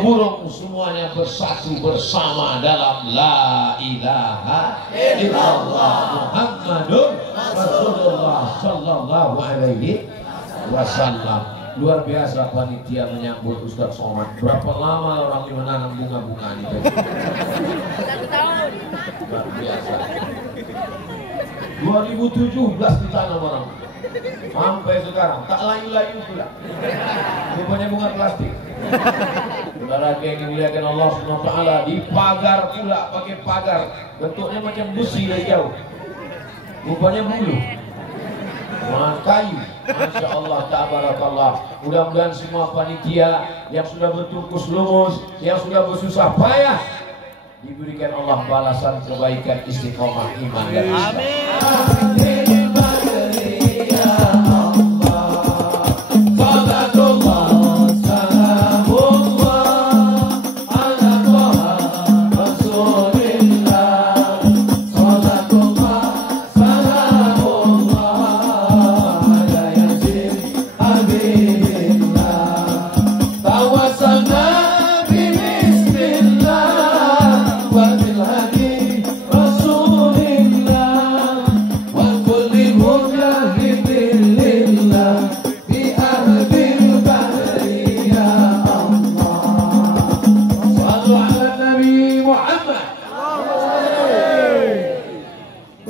Pulau Burung semuanya bersatu bersama dalam la ilaha illallah Muhammadur Rasulullah sallallahu alaihi wasallam. Luar biasa panitia menyambut Ustaz Somad. Berapa lama orang ini menanam bunga-bunga itu? 1 tahun. Luar biasa. 2017 ditanam orang. Sampai sekarang tak layu-layu pula. Rupanya bunga plastik. Saudara yang dimuliakan Allah Subhanahu wa taala, dipagar pula pakai pagar. Bentuknya macam busi dari jauh. Rupanya bulu. Kayu. Masya Allah, tabarakallah. Mudah-mudahan semua panitia yang sudah bertukus lumus, yang sudah bersusah payah, diberikan Allah balasan kebaikan, istiqomah iman dan Islam. Amin.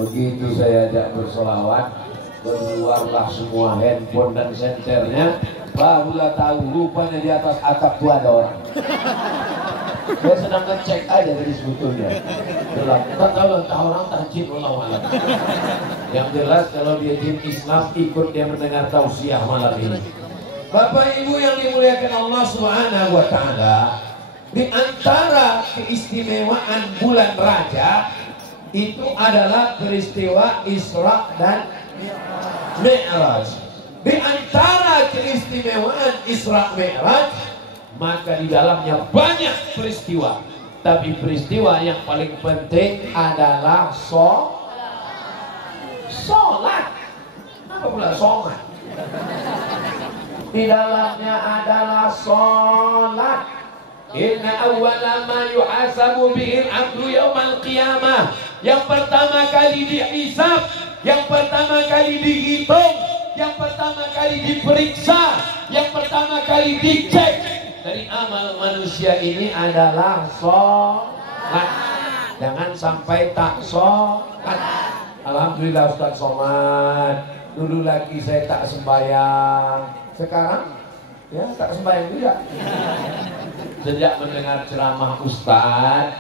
Begitu saya ajak bersolawat, keluarlah semua handphone dan senternya, barulah tahu rupanya di atas atap itu ada orang. Saya sedang ngecek aja dari sebetulnya. Jelas, kita tahu entah orang tajin malam. Yang jelas kalau dia jin Islam ikut dia mendengar tausiah malam ini. Bapak Ibu yang dimuliakan Allah Subhanahu wa taala, di antara keistimewaan bulan Rajab itu adalah peristiwa Isra dan Mi'raj. Di antara keistimewaan Isra Mi'raj, maka di dalamnya banyak peristiwa. Tapi peristiwa yang paling penting adalah sholat. Apa pula sholat? Di dalamnya adalah sholat. Inna awwala ma yuhasabu bihil abdu yawmal qiyamah. Yang pertama kali dihisab, yang pertama kali dihitung, yang pertama kali diperiksa, yang pertama kali dicek dari amal manusia ini adalah sholat. Jangan sampai tak sholat. Alhamdulillah Ustaz Somad, dulu lagi saya tak sembahyang, sekarang ya tak sembahyang juga. Sejak mendengar ceramah Ustaz,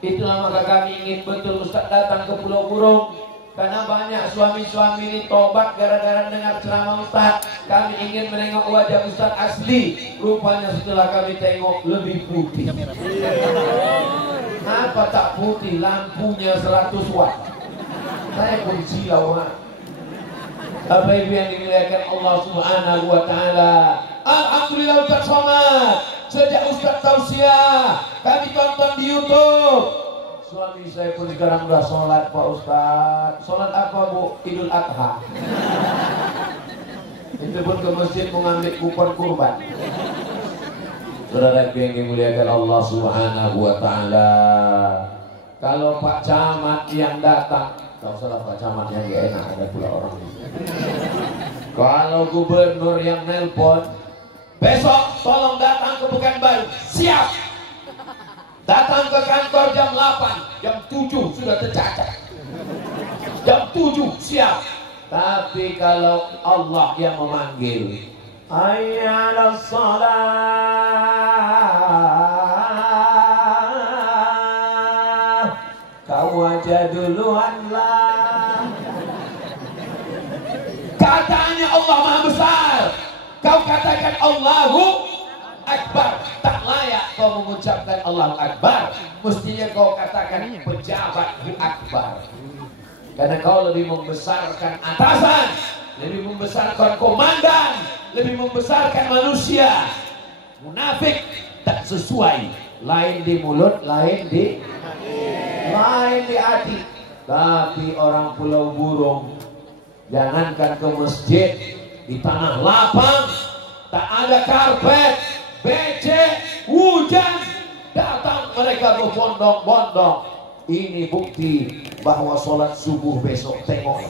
itulah maka kami ingin betul Ustaz datang ke Pulau Burung. Karena banyak suami-suami ini tobat gara-gara dengar ceramah Ustaz. Kami ingin menengok wajah Ustaz asli. Rupanya setelah kami tengok lebih putih. Apa tak putih? Lampunya 100 watt. Saya pun silau. Bapak Ibu yang dimuliakan Allah Subhanahu wa taala, alhamdulillah Ustaz Somad. Sejak Ustaz tausiah, kami tonton di YouTube. Suami saya pun sekarang udah sholat Pak Ustaz. Sholat apa Bu? Idul Adha. Itu pun ke masjid mengambil kupon kurban. Saudara yang dimuliakan Allah Subhanahu wa taala, kalau Pak Camat yang datang, kalau salah Pak Camat yang gak enak, ada pula orang ini. Kalau gubernur yang nelpon, besok tolong datang ke Pekanbaru. Siap. Datang ke kantor jam 8, jam 7 sudah tercacat. Jam 7 siap. Tapi kalau Allah yang memanggil, hayya 'alas shalah, kau aja duluan lah. Katanya Allah Maha Besar, kau katakan Allahu Akbar. Tak layak kau mengucapkan Allahu Akbar. Mestinya kau katakan pejabatku Akbar. Karena kau lebih membesarkan atasan, lebih membesarkan komandan, lebih membesarkan manusia. Munafik tak sesuai. Lain di mulut, lain di hati. Tapi orang Pulau Burung, jangankan ke masjid, di tanah lapang, tak ada karpet, becek, hujan, datang mereka berbondong-bondong. Ini bukti bahwa sholat subuh besok, tengok.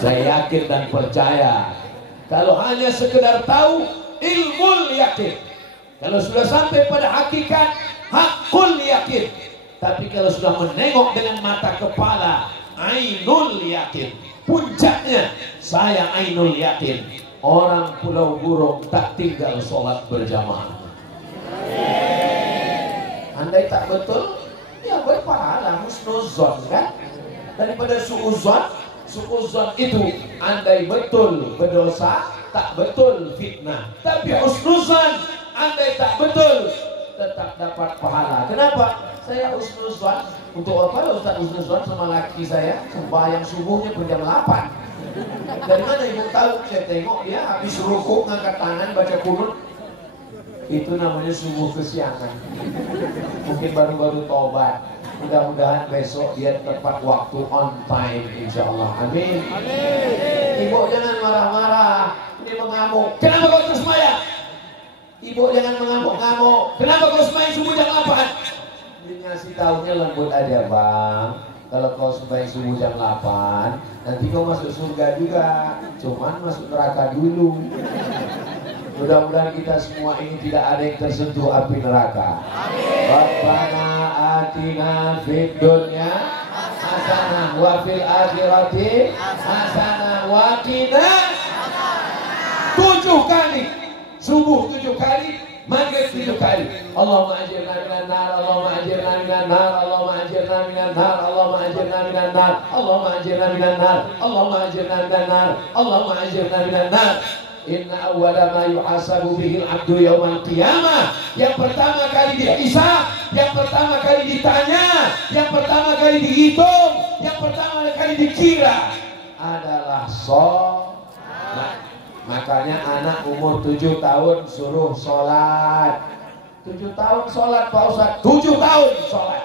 Saya yakin dan percaya, kalau hanya sekedar tahu, ilmul yakin. Kalau sudah sampai pada hakikat, hakul yakin. Tapi kalau sudah menengok dengan mata kepala, ainul yakin. Puncaknya, saya ainul yakin. Orang Pulau Burung tak tinggal sholat berjamaah. Andai tak betul, ya berpahala husnuzon kan? Daripada suuzon, suuzon itu andai betul berdosa, tak betul fitnah. Tapi husnuzon, andai tak betul, tetap dapat pahala. Kenapa? Saya husnuzon. Untuk apa Ustaz husnuzon sama laki saya? Sembahyang subuhnya jam 8. Dari mana ibu tahu? Saya tengok dia habis rukuk ngangkat tangan baca kunut. Itu namanya subuh kesiangan. Mungkin baru-baru tobat. Mudah-mudahan besok dia tepat waktu, on time, insya Allah. Amin. Ibu jangan marah-marah. Ini mengamuk. Kenapa kau terus sembahyang? Ibu jangan mengamuk-ngamuk. Kenapa kau sembahyang subuh jam 8? Dia ngasih tahunya lembut aja, Bang. Kalau kau sembahyang subuh jam 8, nanti kau masuk surga juga. Cuman masuk neraka dulu. Mudah-mudahan kita semua ini tidak ada yang tersentuh api neraka. Rabbana atina fid dunya hasanah wa fil akhirati hasanah wa qina. 7 kali subuh, 7 kali maghrib, 7 kali. Allahumma ajirna minan nar, Allahumma ajirna minan nar, Allahumma ajirna minan nar, Allahumma ajirna minan nar, Allahumma ajirna minan nar, Allahumma ajirna minan nar, Allahumma ajirna minan nar. Inna awwala ma yuhasabu bihil abdu yawmal qiyamah. Yang pertama kali dihisab, yang pertama kali ditanya, yang pertama kali dihitung, yang pertama kali dikira adalah sholat. Makanya anak umur 7 tahun suruh sholat. 7 tahun sholat Pak Ustadz, 7 tahun sholat.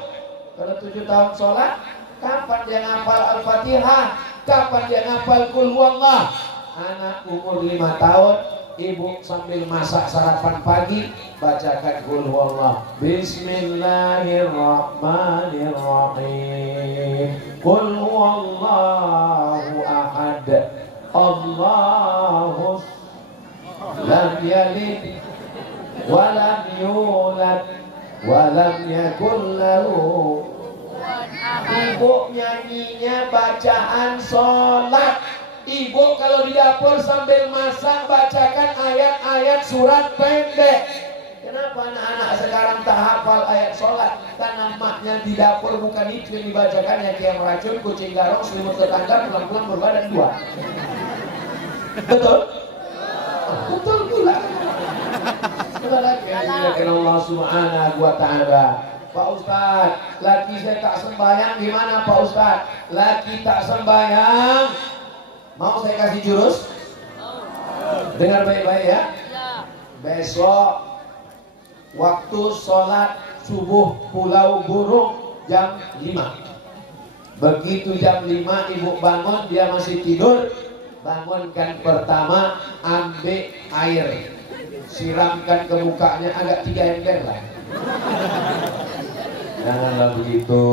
Kalau 7 tahun sholat, kapan dia ngapal Al-Fatihah? Kapan dia ngapal Qul Huwallah? Anak umur 5 tahun, ibu sambil masak sarapan pagi, bacakan Qul Huwallah. Bismillahirrahmanirrahim. Qul Huwallahu ahad, Allahus lam yalid wa lam yulad wa lam yakul lahu. Ibu nyanyinya bacaan sholat. Ibu kalau di dapur sambil masak bacakan ayat-ayat surat pendek. Kenapa anak-anak sekarang tak hafal ayat sholat? Karena maknya di dapur bukan itu yang dibacakannya, kayak meracun, kucing garong, selimut tetangga, pulang-pulang berbadan 2. Betul? Betul pula. Karena Allah Subhanahu wa ta'ala. Pak Ustadz, laki saya tak sembahyang gimana Pak Ustadz? Laki tak sembahyang, mau saya kasih jurus? Dengar baik-baik ya. Besok waktu sholat subuh Pulau Burung jam 5. Begitu jam 5 ibu bangun, dia masih tidur, bangunkan pertama, ambil air, siramkan ke mukanya agak 3 ember lah. Janganlah begitu.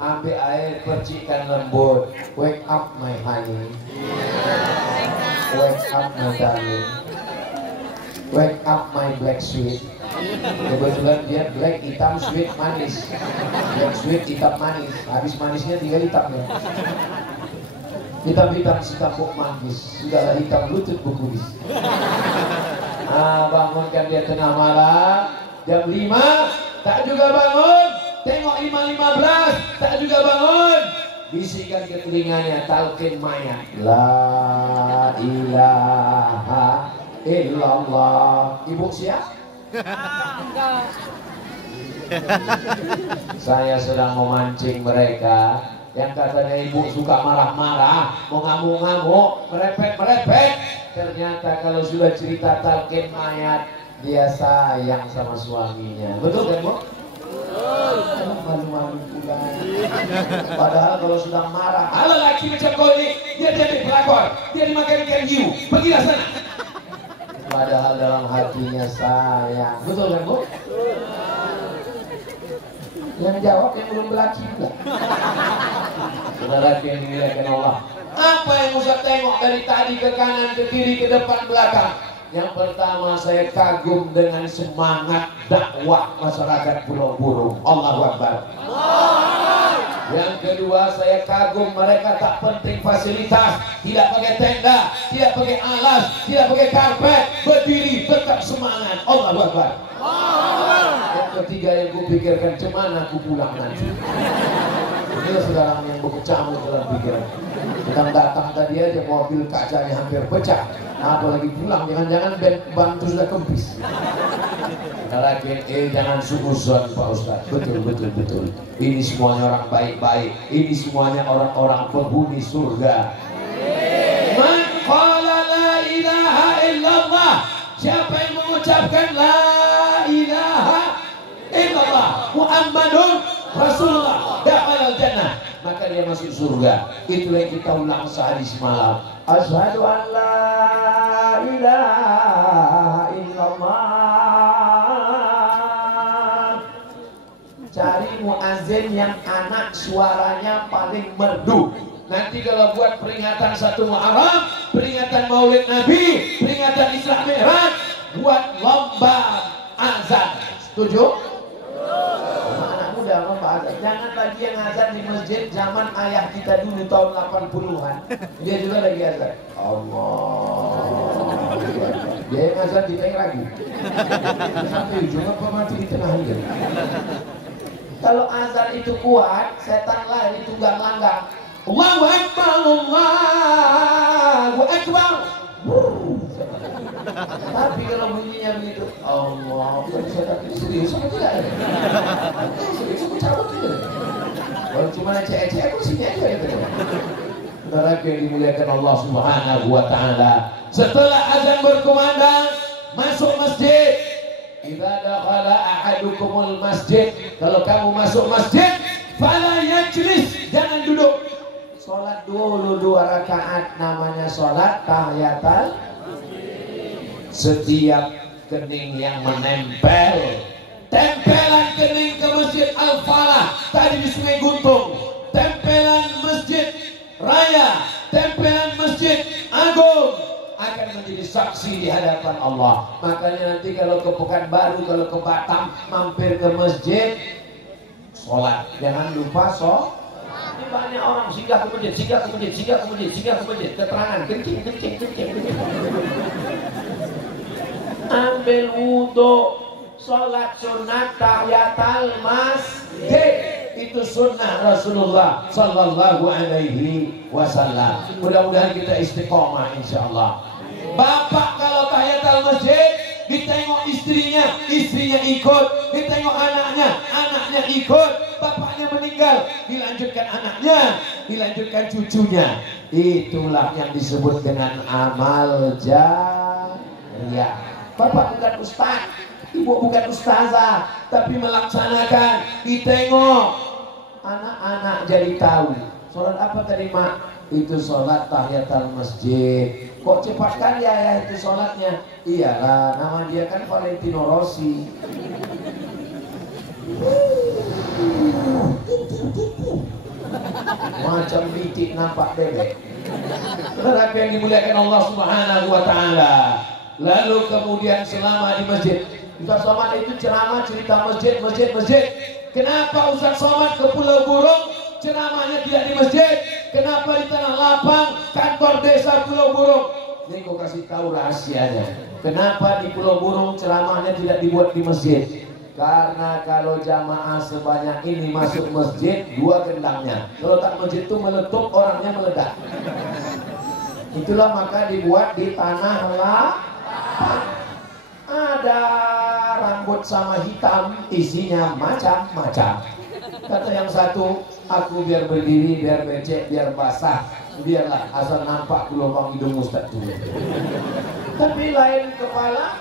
Ambil air, percikan lembut. Wake up my honey, wake up my darling, wake up my black sweet. Kebetulan dia black, hitam, sweet, manis. Black sweet, hitam, manis. Habis manisnya tinggal hitamnya. Hitam-hitam si kampung manggis. Sudahlah hitam lutut bukudis. Bangunkan dia tengah malam jam 5, tak juga bangun. Tengok 5.15, tak juga bangun. Bisikan ke telinganya talqin mayat. La ilaha illallah. Ibu siap? Saya sedang memancing mereka yang katanya ibu suka marah-marah, mau ngamuk-ngamuk, merepet-merepet. Ternyata kalau sudah cerita talqin mayat, dia sayang sama suaminya. Betul kan Bu? Malu-malu pula. Padahal kalau sudah marah, ala laki macam kau ini, dia jadi pelakor, dia dimakan ikan hiu, pergilah sana. padahal dalam hatinya sayang. Betul kan Bu? Yang jawab yang belum berlaki juga. Saudara yang dimuliakan Allah, apa yang Ustaz tengok dari tadi ke kanan, ke kiri, ke depan, belakang? Yang pertama, saya kagum dengan semangat dakwah masyarakat Pulau Burung. Allahu Akbar. Yang kedua, saya kagum mereka tak penting fasilitas, tidak pakai tenda, tidak pakai alas, tidak pakai karpet, berdiri tetap semangat. Allahu Akbar. Yang ketiga yang kupikirkan, cemana aku pulang nanti. Ini saudara yang berkecamuk dalam pikiran. Kita datang tadi aja mobil kacanya hampir pecah, apalagi pulang, jangan-jangan ban itu sudah kempis. Saudara jangan suzon Pak Ustadz. Betul. Ini semuanya orang baik-baik, ini semuanya orang-orang penghuni surga. Man qala la ilaha illallah, siapa yang mengucapkan la ilaha illallah Muhammadun Rasulullah dakhalal jannah, maka dia masuk surga. Itulah yang kita ulang sehari semalam. Asyhadu an la ilaha illallah. Cari muazin yang anak suaranya paling merdu. Nanti kalau buat peringatan 1 Muharram, peringatan Maulid Nabi, peringatan Isra Mi'raj, buat lomba azan. Setuju? Jangan lagi yang azan di masjid zaman ayah kita dulu tahun 80-an. Dia juga lagi azan. Allah. Dia yang azan di tengah lagi. Sampai ujung apa mati di tengah juga. Kalau azan itu kuat, setan lari tunggang langgang. Allahu Akbar, Allahu Akbar. Tapi kalau bunyinya begitu, Allah, setan ini serius apa tidak? Serius aku cabut aja. Kalau cuma ecek-ecek aku sini aja gitu. Saudara yang dimuliakan Allah Subhanahu wa taala. Setelah azan berkumandang, masuk masjid. Idza dakhala ahadukumul masjid, kalau kamu masuk masjid, fala yajlis, jangan duduk. Salat dulu 2 rakaat, namanya salat tahiyatul. Setiap kening yang menempel, tempelan kening ke Masjid Al-Falah tadi di Sungai Guntung, tempelan Masjid Raya, tempelan Masjid Agung, akan menjadi saksi di hadapan Allah. Makanya nanti kalau ke Pekanbaru, kalau ke Batam, mampir ke masjid, sholat. Jangan lupa sholat. Ini banyak orang singgah ke masjid, singgah ke masjid, keterangan kencing. Ambil wudhu, sholat sunat tahiyatul masjid, itu sunnah Rasulullah Sallallahu Alaihi Wasallam. Mudah-mudahan kita istiqomah insyaallah. Bapak kalau tahiyatul masjid ditengok istrinya ikut, ditengok anaknya ikut, bapaknya meninggal dilanjutkan anaknya, dilanjutkan cucunya. Itulah yang disebut dengan amal jariyah. Bapak bukan ustaz, ibu bukan ustazah, tapi melaksanakan, ditengok anak-anak jadi tahu. Sholat apa tadi mak? Itu sholat tahiyatul masjid. Kok cepat kali ya itu sholatnya? Iyalah, nama dia kan Valentino Rossi. Macam bitik nampak bebek. Saudara yang dimuliakan Allah Subhanahu wa taala. Lalu kemudian selama di masjid, Ustaz Somad itu ceramah cerita masjid. Kenapa Ustaz Somad ke Pulau Burung ceramahnya tidak di masjid? Kenapa di Tanah Lapang kantor desa Pulau Burung? Ini kau kasih tahu rahasianya. Kenapa di Pulau Burung ceramahnya tidak dibuat di masjid? Karena kalau jamaah sebanyak ini masuk masjid, 2 gendangnya. Kalau tak masjid itu meletup, orangnya meledak. Itulah maka dibuat di tanah lapang. Ada rambut sama hitam, isinya macam-macam. Kata yang satu, aku biar berdiri, biar becek, biar basah, biarlah asal nampak gelombang hidung Ustaz dulu. Tapi lain kepala,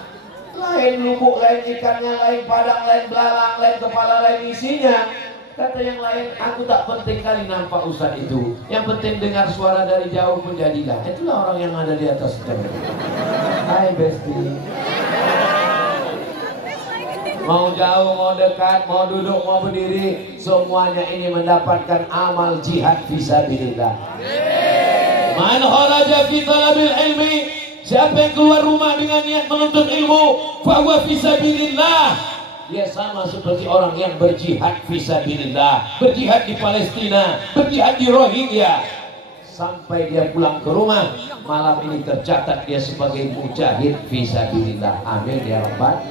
lain lubuk, lain ikannya, lain padang, lain belalang, lain kepala, lain isinya. Kata yang lain, aku tak penting kali nampak Ustaz itu. Yang penting dengar suara dari jauh pun jadilah. Itulah orang yang ada di atas. Hai Besti. Mau jauh, mau dekat, mau duduk, mau berdiri, semuanya ini mendapatkan amal jihad fisabilillah. Man kharaja fi talabil ilmi, siapa yang keluar rumah dengan niat menuntut ilmu, fa huwa fisabilillah. Dia sama seperti orang yang berjihad fisabilillah, berjihad di Palestina, berjihad di Rohingya. Sampai dia pulang ke rumah, malam ini tercatat dia sebagai mujahid fisabilillah. Amin ya rabbal.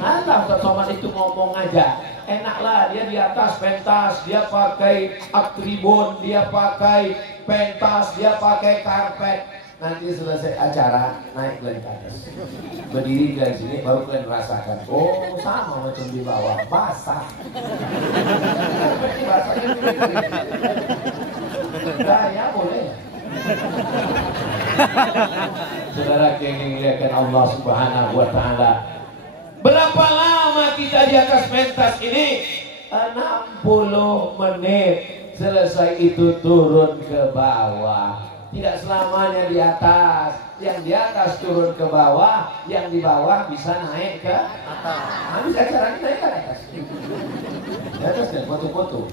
Nah, Ustaz Somad itu ngomong aja, enaklah dia di atas pentas, dia pakai atribun, dia pakai pentas, dia pakai karpet. Nanti selesai acara naik ke atas, berdiri dari sini baru kalian rasakan. Oh, sama macam di bawah, basah. Basahnya gaya boleh. Saudara yang dimuliakan Allah Subhanahu wa Ta'ala, berapa lama kita di atas pentas ini? 60 menit. Selesai itu turun ke bawah. Tidak selamanya di atas. Yang di atas turun ke bawah, yang di bawah bisa naik ke atas. Habis acara ini naik ke atas. Di atas dan foto-foto.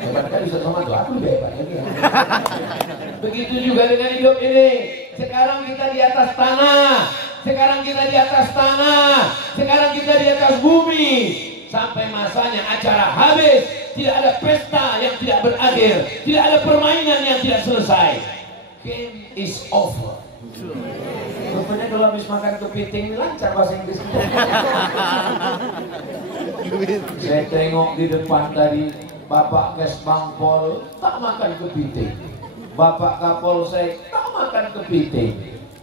Hebat kan bisa sama tuh. Aku lebih hebat lagi ya. Begitu juga dengan hidup ini. Sekarang kita di atas tanah. Sekarang kita di atas tanah. Sekarang kita di atas bumi. Sampai masanya acara habis. Tidak ada pesta yang tidak berakhir. Tidak ada permainan yang tidak selesai. Game is over. Rupanya kalau habis makan kepiting ini lancar bahasa Inggris. Saya tengok di depan tadi Bapak Kesbangpol tak makan kepiting. Bapak Kapolsek tak makan kepiting.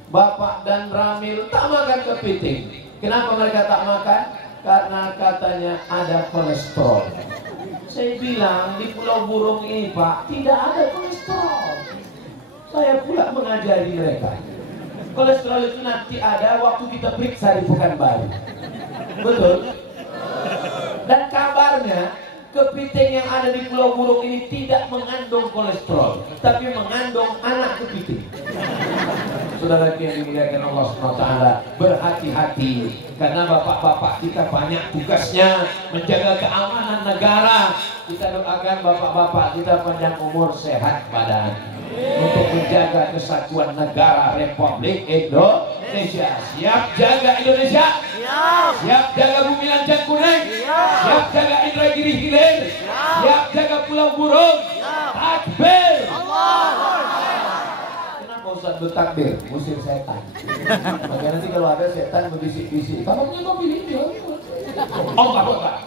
Bapak dan Ramil tak makan kepiting. Kenapa mereka tak makan? Karena katanya ada kolesterol. Saya bilang di Pulau Burung ini Pak, tidak ada kolesterol. Saya pula mengajari mereka. Kolesterol itu nanti ada waktu kita periksa di Pekanbaru. Betul? Dan kabarnya kepiting yang ada di Pulau Burung ini tidak mengandung kolesterol, tapi mengandung anak kepiting. Saudara yang dimuliakan Allah SWT, berhati-hati karena bapak-bapak kita banyak tugasnya menjaga keamanan negara. Kita doakan bapak-bapak kita panjang umur, sehat badan untuk menjaga kesatuan negara Republik Indonesia. Siap jaga Indonesia? Siap jaga Bumi Lancang Kuning? Siap jaga Indragiri Hilir? Siap jaga Pulau Burung? Takbir! Kenapa Ustaz bertakbir? Musir setan. Maka nanti kalau ada setan berbisik-bisik, kamu punya mobil ini? Allah Akbar.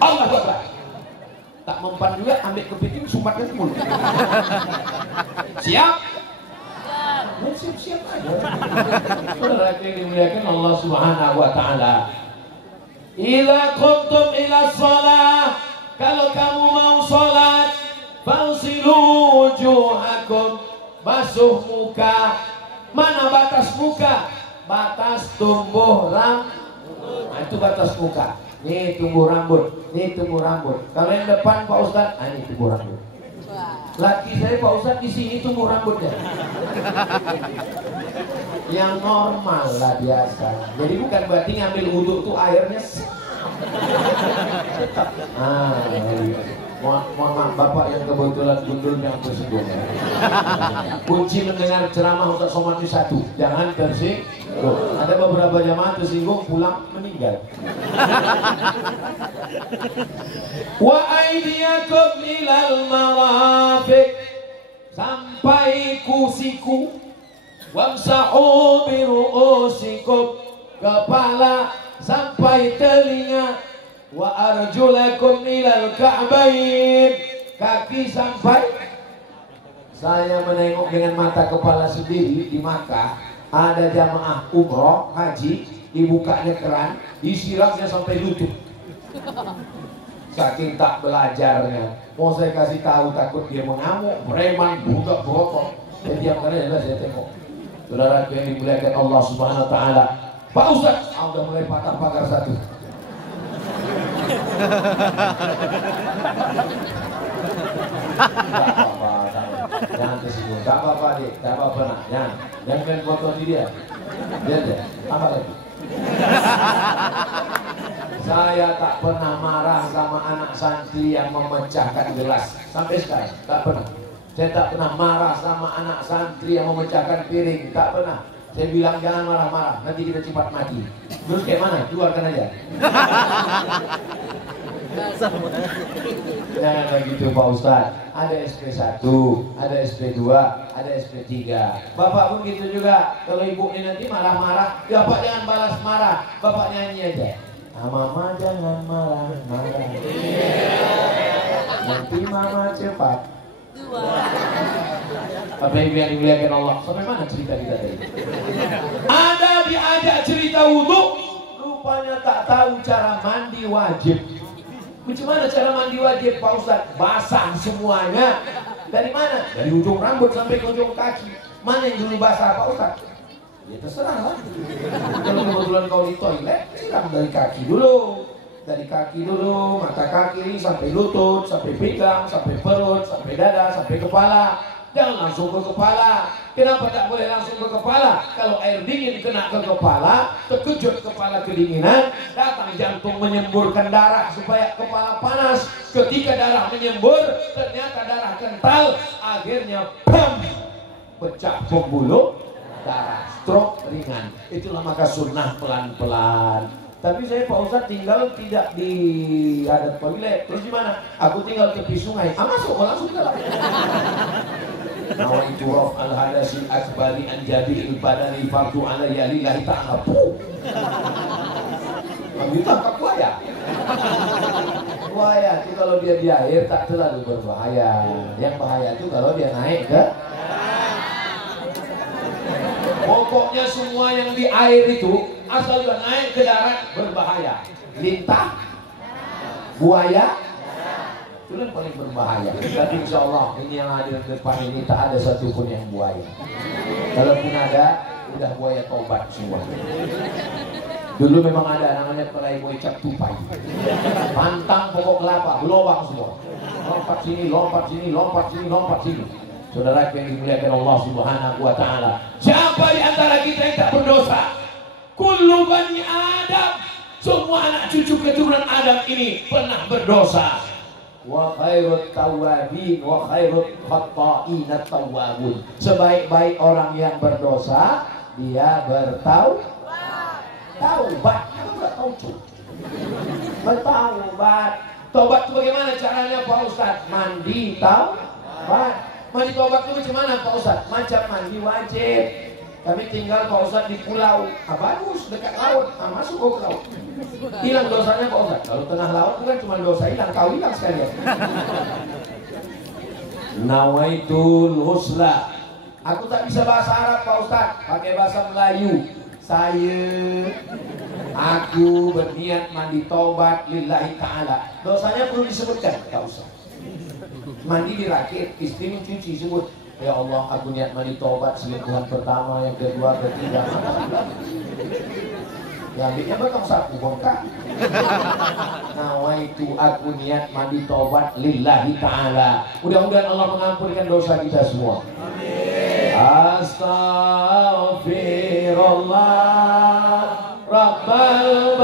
Allah Akbar. Tak mempan juga, ambil kepiting, sumpatnya ke mulut. Siap? Siap-siap aja. Saudara yang dimuliakan Allah Subhanahu wa Ta'ala, idza qumtum ila shalah, kalau kamu mau salat, fagsilu wujuhakum, basuh muka. Mana batas muka? Batas tumbuh rambut. Nah, itu batas muka. Nih tumbuh rambut, nih tumbuh rambut. Kalau yang depan Pak Ustadz, ini tumbuh rambut. Laki saya Pak Ustadz di sini tumbuh rambutnya. Yang normal lah biasa. Jadi bukan berarti ngambil wudhu tuh airnya. Mohon maaf Bapak yang kebetulan gundulnya tersinggung. Kunci mendengar ceramah Ustaz Somad ini satu, jangan tersinggung. Ada beberapa jamaah tersinggung pulang meninggal. Wa aydiyakum ilal marafiq, sampai kusiku. Wamsahu biru'usikum, kepala sampai telinga. Wa arjulakum ilal ka'bain, kaki sampai. Saya menengok dengan mata kepala sendiri di Makkah, ada jamaah umroh haji, dibukanya keran, disiramnya sampai lutut. Saking tak belajarnya, mau saya kasih tahu takut dia mengamuk, preman, budak berokok. Setiap kali saya tengok. Saudara yang dimuliakan Allah Subhanahu wa Ta'ala, Pak Ustaz, udah mulai patah pagar satu. Jangan tersinggung. Tak apa-apa deh, tak apa-apa nak. Jangan main foto di dia. Lihat deh. Apa lagi? Saya tak pernah marah sama anak santri yang memecahkan gelas sampai sekarang. Tak pernah. Saya tak pernah marah sama anak santri yang memecahkan piring. Tak pernah. Saya bilang jangan marah-marah, nanti kita cepat mati. Terus kayak mana? Keluarkan aja. Jangan begitu Pak Ustadz. Ada SP1, ada SP2, ada SP3. Bapak pun gitu juga. Kalau ibu ini nanti marah-marah, ya Bapak jangan balas marah. Bapak nyanyi aja. Mama jangan marah-marah. Nanti mama cepat. Apa yang dimuliakan Allah? Sampai mana cerita kita tadi? Ada diajak cerita wudhu, rupanya tak tahu cara mandi wajib. Bagaimana cara mandi wajib Pak Ustadz? Basah semuanya. Dari mana? Dari ujung rambut sampai ke ujung kaki. Mana yang dulu basah Pak Ustadz? Ya terserah lah. Kalau kebetulan kau di toilet, siram dari kaki dulu. Dari kaki dulu, mata kaki sampai lutut, sampai pinggang, sampai perut, sampai dada, sampai kepala. Jangan langsung ke kepala. Kenapa tak boleh langsung ke kepala? Kalau air dingin kena ke kepala, terkejut kepala kedinginan, datang jantung menyemburkan darah supaya kepala panas. Ketika darah menyembur, ternyata darah kental, akhirnya bam, pecah pembuluh darah, stroke ringan. Itulah maka sunnah pelan-pelan. Tapi saya Pak Ustadz tinggal tidak di ada toilet. Terus gimana? Aku tinggal tepi sungai. Masuk langsung ke dalam. Nawaitu raf al-hadasi akbari anjadi badani fardu ala yalillahi ta'ala. Kita tak buaya. Buaya itu kalau dia di air tak terlalu berbahaya. Yang bahaya itu kalau dia naik ke. Pokoknya semua yang di air itu asal dia naik ke darat berbahaya. Lintah, buaya, itu kan paling berbahaya. Tapi insya Allah ini yang hadir di depan ini tak ada satupun yang buaya. Kalaupun ada, udah buaya tobat semua. Dulu memang ada namanya playboy cap tupai. Pantang pokok kelapa, belobang semua. Lompat sini, lompat sini, lompat sini, lompat sini. Saudara yang dimuliakan Allah Subhanahu wa taala. Siapa di antara kita yang tak berdosa? Kullu bani Adam, semua anak cucu keturunan Adam ini pernah berdosa. Wa khairut tawwabin wa khairut khatta'in at-tawwabun. Sebaik-baik orang yang berdosa, dia bertaubat. Taubat itu enggak tahu. Bertaubat. Taubat itu bagaimana caranya Pak Ustadz? Mandi taubat. Mandi taubat itu bagaimana Pak Ustadz? Macam mandi wajib. Kami tinggal Pak Ustadz di pulau, bagus, dekat laut, masuk ke laut. Hilang dosanya Pak Ustadz. Kalau tengah laut itu kan cuma dosa hilang, kau hilang sekalian. Nawaitul husla. Aku tak bisa bahasa Arab Pak Ustadz, pakai bahasa Melayu. Aku berniat mandi taubat lillahi ta'ala. Dosanya perlu disebutkan, tak usah. Mandi dirakit, istri mencuci, sebut. Ya Allah, aku niat mandi taubat selingkuhan pertama, yang kedua, ketiga. Ya ambilnya bakal sapu bongkar. Nawaitu aku niat mandi taubat lillahi ta'ala. Mudah-mudahan Allah mengampunkan dosa kita semua. Astaghfirullah Rabbal